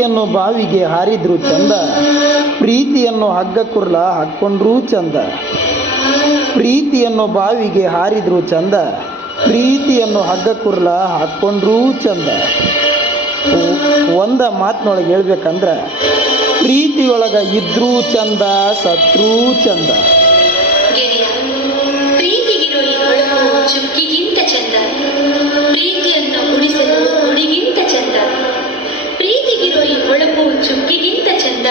ಪ್ರೀತಿಯನ್ನು ಬಾವಿಗೆ ಹಾರಿದ್ರು ಚಂದ, ಪ್ರೀತಿಯನ್ನು ಹಗ್ಗ ಕುರ್ಲ ಹಾಕ್ಕೊಂಡ್ರೂ ಚಂದ. ಪ್ರೀತಿಯನ್ನು ಬಾವಿಗೆ ಹಾರಿದ್ರು ಚಂದ, ಪ್ರೀತಿಯನ್ನು ಹಗ್ಗ ಕುರ್ಲ ಹಾಕ್ಕೊಂಡ್ರೂ ಚಂದ. ಒಂದ ಮಾತಿನೊಳಗೆ ಹೇಳ್ಬೇಕಂದ್ರೆ ಪ್ರೀತಿಯೊಳಗ ಇದ್ರೂ ಚಂದ, ಸತ್ರೂ ಚಂದ. ಪ್ರೀತಿಗಿರೋ ಈ ಹೊಳಪು ಚುಕ್ಕಿಗಿಂತ ಚಂದ, ಪ್ರೀತಿಯನ್ನು ಉಳಿಸಲು ಹುಡುಗಿಂತ ಚಂದ. ಪ್ರೀತಿಗಿರೋ ಈ ಹೊಳಪು ಚುಕ್ಕಿಗಿಂತ ಚಂದ,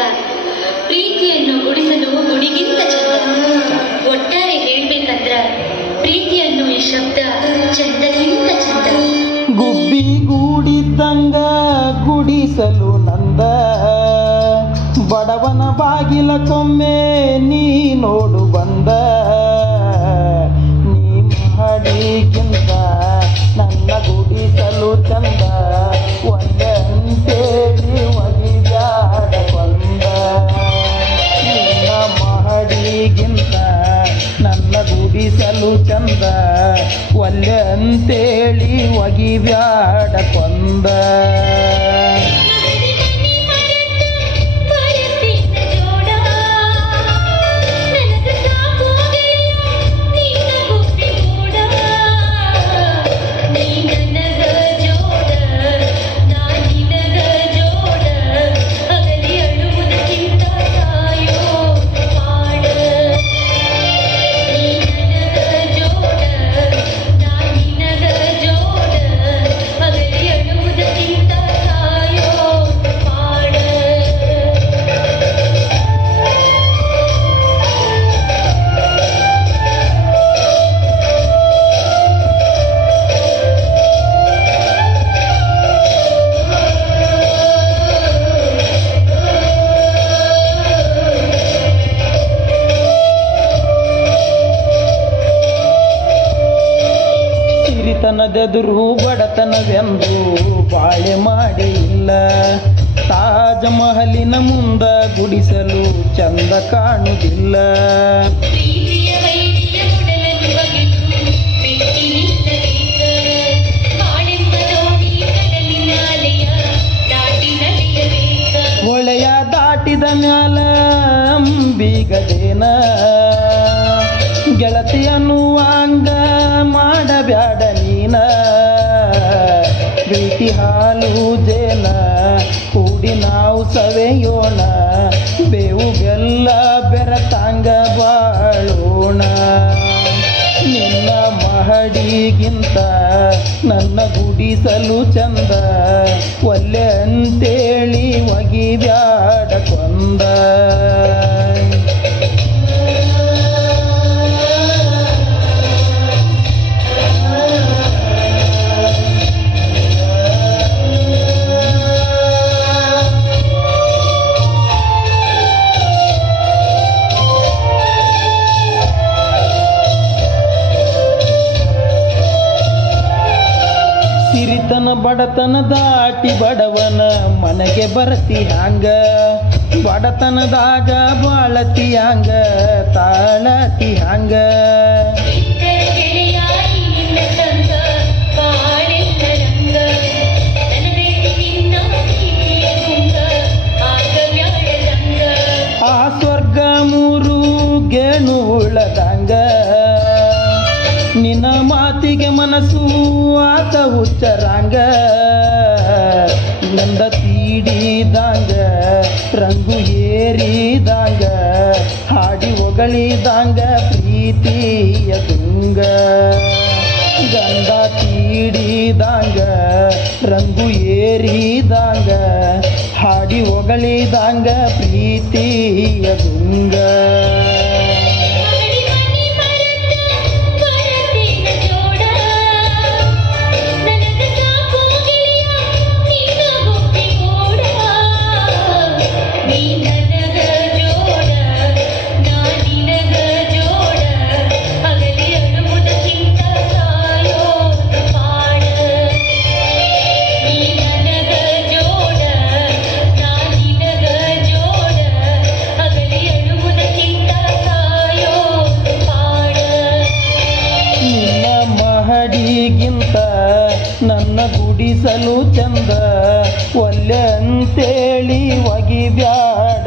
ಪ್ರೀತಿಯನ್ನು ಉಳಿಸಲು ಹುಡುಗಿಂತ ಚಂದ. ಒಟ್ಟಾರೆ ಹೇಳ್ಬೇಕಂದ್ರ ಪ್ರೀತಿಯನ್ನು ಈ ಶಬ್ದ ಚಂದಗಿಂತ ಚಂದ. ಗುಬ್ಬಿ ಗೂಡಿದ್ದಂಗ ಗುಡಿಸಲು ನಂದ, ಬಡವನ ಬಾಗಿಲ ಕೊಮ್ಮೆ ನೀ ನೋಡು ಬಂದ. ನೀ ಮಹಡಿಗಿಂತ ನನ್ನ ಗುಡಿಸಲು ಚಂದ, ಒಂದಂತೇಳಿ ಒಲಿದಾಡ ಬಂದ. ನಿನ್ನ ಮಹಡಿಗಿಂತ ನನ್ನ ಗುಡಿಸಲು ಚಂದ, ಒಲ್ಲೆ ಅಂತೇಳಿ ಒಗಿಬ್ಯಾಡ ಕೊಂದ. ಸಿರಿತನದೆದುರು ಬಡತನವೆಂದು ಬಾಳೆ ಮಾಡಿ ಇಲ್ಲ, ತಾಜ ಮಹಲಿನ ಮುಂದ ಗುಡಿಸಲು ಚಂದ ಕಾಣುವುದಿಲ್ಲ. ಹೊಳೆಯ ದಾಟಿದ ಮ್ಯಾಲ ಅಂಬಿಗದೇನ, ಗೆಳತಿಯನ್ನುವಂಗ ಮಾಡಬ್ಯಾಡ ನೀನ. ಪ್ರೀತಿ ಹಾಲು ಜೇನ ಕೂಡಿ ನಾವು ಸವೆಯೋಣ, ಬೇವು ಬೆಲ್ಲ ಬೆರತಾಂಗ ಬಾಳೋಣ. ನಿನ್ನ ಮಹಡಿಗಿಂತ ನನ್ನ ಗುಡಿಸಲು ಚಂದ, ಒಲ್ಲೆ ಅಂತೇಳಿ ಒಗಿಬ್ಯಾಡ ಕೊಂದ. ಸಿರಿತನ ಬಡತನ ದಾಟಿ ಬಡವನ ಮನೆಗೆ ಬರತಿ ಹಂಗ, ಬಡತನದಾಗ ಬಾಳತಿ ಹಂಗ ತಾಳತಿ ಹಂಗ. ಆ ಸ್ವರ್ಗ ಮೂರು ಗೇಣು ಉಳ್ಳದಂಗ, ನಿನ್ನ ಮಾತಿಗೆ ಮನಸ್ಸು ಆತ ಹುಚ್ಚರಂಗ. ನಂದ ತೀಡಿದಂಗ ರಂಗು ಏರಿದಂಗ, ಹಾಡಿ ಹೊಗಳಿದಂಗ ಪ್ರೀತಿಯ ತುಂಗ. ಗಂಧ ತೀಡಿದಂಗ ರಂಗು ಏರಿದಂಗ, ಹಾಡಿ ಹೊಗಳಿದಂಗ ಪ್ರೀತಿಯ ತುಂಗ. ಜೋಡ ಮಹಡಿಗಿಂತ ನನ್ನ ಗುಡಿಸಲು ಚಂದ ಒಲ್ಲೆ ಅಂತೇಳಿ ಒಗಿಬ್ಯಾಡ